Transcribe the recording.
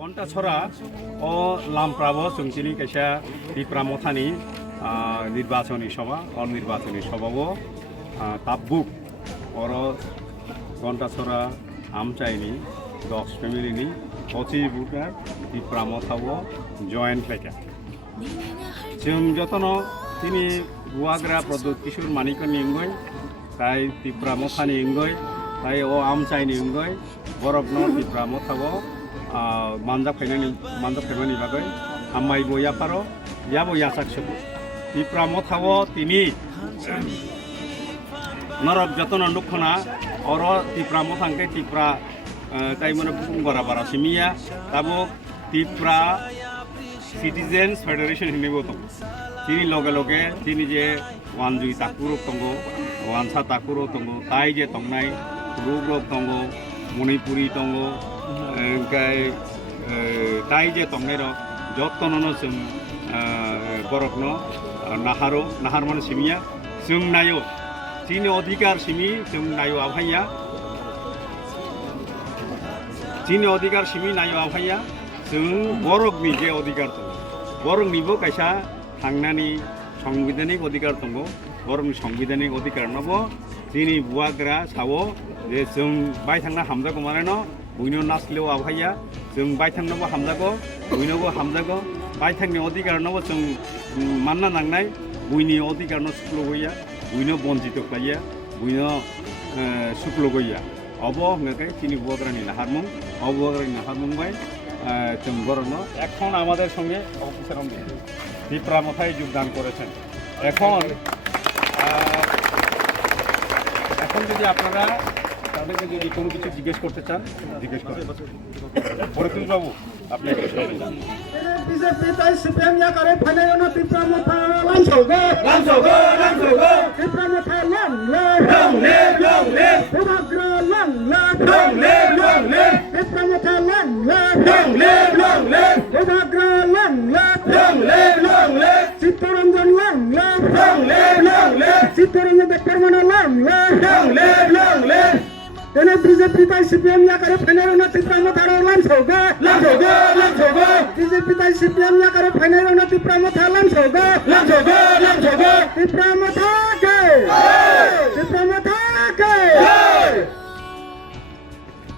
घन्टाछरा ओ लामप्राबो जोंनि कायसा दिप्रा मथानि निर्वाचनी सभा अनिर्वाचनी सभाबो ताबुक और घन्टाछरा आमचाइनि 10 फेमिलिनि 25 बुटार दिप्रा मथाबो जয়েন্ট लेखा जों जतनो तिनि बुवाग्रा प्रदुत किशोर मानिकनि इंगय ताई दिप्रा मथानि इंगय ताई ओ आमचाइनि इंगय बरफनो दिप्रा मथाबो manjak faimani bagai amai bo yaparo yabo yasak suku dipra mothawo tini norok jotono nukhona oro dipra mothangke dipra tai mone bukung bara bara simia tabo dipra citizens federation hinibo to tini loge loge tini je wanjui takuro tongo wansa takuro tongo tai je tongnai rugrok tongo monipuri tongo ताई जे तंगनेरो जत्तनो जों बरफनो नाहार माने सिमिया जों नायो तिनि अधिकार सिमि जों नायो आफाया तिनि अधिकार सिमि नायो आफाया जों बरफनि जे अधिकार दं बरफनिबो कायसा थांनानै संविधानिक अधिकार दङ बरफनि संविधानिक अधिकार नबो तिनि बुवाग्रा सावो जे जों बाय थांना हामजागौ माने बयनो नासलेव आबहाया जों बायथांनोबो हामजागौ बयनोबो हामजागौ बायथांनि अधिकारनोबो जों मानना नांनाय बयनि अधिकारनो सुक्ल गैया बयनो बन्जित खालाया बयनो सुक्ल गैया अब होंगे তিনি বুয়াগ্রানি নাহারমুং অবুয়াগ্রানি নাহারমুংবাই जों বরনো এখন আমাদের সঙ্গে অফিসার দীপরা মথায় যোগদান করেছেন এখন যদি আপনারা তাদেরকে যদি কোনো কিছু জিজ্ঞেস করতে চান জিজ্ঞেস করেন ফরিদুল বাবু আপনি একটু শুনে যান বিজেপি তাই সিপিএম ইয়া করে ফাইনাল না ত্রিপুরা মথা লামসগো ত্রিপুরা মথা লং লে সমগ্র লং লে ত্রিপুরা মথা লং লে সমগ্র লং লে চিত্তরঞ্জন লং লে চিত্তরঞ্জন বেকরমানা লং লে Ini BJP tai CPM nya kare final na Tripura Motha langsauga BJP tai CPM nya kare final na Tripura Motha langsauga Tripura